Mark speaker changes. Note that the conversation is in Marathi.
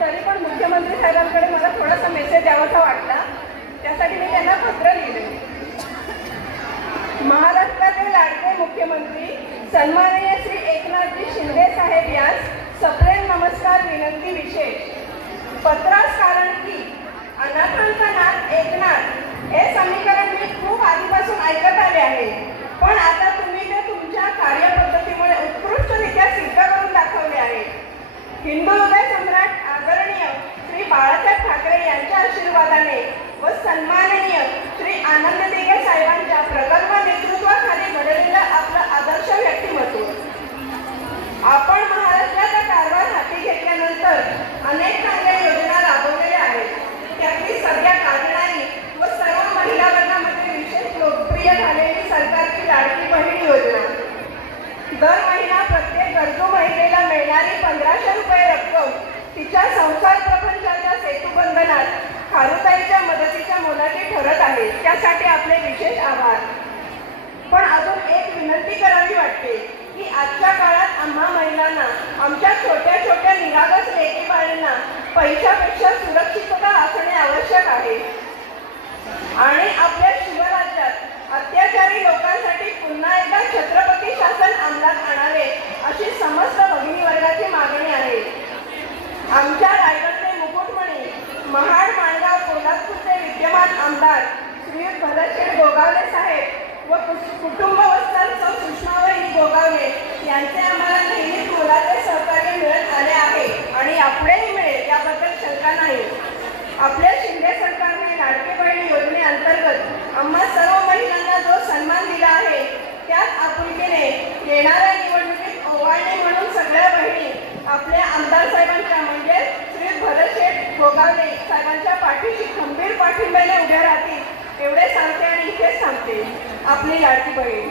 Speaker 1: तरी पण मुख्यमंत्री साहेबांकडे मला थोडासा मेसेज द्यावासा वाटला. त्यासाठी मी त्यांना पत्र लिहिले. महाराष्ट्राचे लाडके मुख्यमंत्री सन्माननीय श्री एकनाथजी शिंदे साहेब यास सप्रेम नमस्कार विनंती विशेष. पत्रास कारण की अनाथांचा नाथ एकनाथ हे समीकरण मी खूप आधीपासून ऐकत आले आहे. पण आता तुम्ही ते तुमच्या कार्यपद्धतीमुळे उत्कृष्टरित्या सिद्ध करून दाखवले आहे. हिंदू हृदय सम्राट आदरणीय श्री बाळासाहेब ठाकरे यांच्या आशीर्वादाने व सन्माननीय श्री आनंद देगे साहेबांच्या प्रकल्प नेतृत्वाखाली घडलेलं आपलं आदर्श व्यक्तिमत्व. आपण महाराष्ट्राचा कारभार हाती घेतल्यानंतर अनेक चांगल्या योजना राबवलेल्या आहेत. त्यातली सध्या कारणाने व सर्व महिला वर्गामध्ये विशेष लोकप्रिय झालेली सरकारची लाडकी बहीण योजना. दर महिना प्रत्येक गरजू महिलेला मिळणारी पंधराशे रुपये रक्कम तिच्या संसार प्रपंचाच्या सेतुबंधनात खारुताईच्या मदतीच्या मोलाची ठरत आहे त्यासाठी आपले विशेष आभार. पण अजून एक विनंती करावी वाटते की आजच्या काळात आम्हा महिलांना आमच्या छोट्या छोट्या निरागस लेकीबाळींना पैशापेक्षा सुरक्षितता असणे आवश्यक आहे. आणि आपल्या शिवराज्यात आमदार श्रीयुत भरतशेठ गोगावले साहेब व कुटुंब वस्तांचं सुषमाबाई गोगावले यांचे आम्हाला नेहमीच मोलाचे सहकार्य मिळत आले आहे आणि यापुढेही मिळेल याबद्दल शंका नाही. आपल्या शिंदे सरकारने लाडकी बहीण योजनेअंतर्गत आम्हा सर्व महिलांना जो सन्मान दिला आहे त्याच आपुलकीने येणाऱ्या निवडणुकीत ओवाळणे म्हणून सगळ्या बहिणी आपल्या आमदार साहेबांच्या म्हणजे श्री भरतशेठ गोगावले साहेबांच्या पाठीशी खंबीर पाठिंब्याने उभ्या राहतील. एवढे सांगते आणि इथेच सांगते आपली लाडकी बहीण.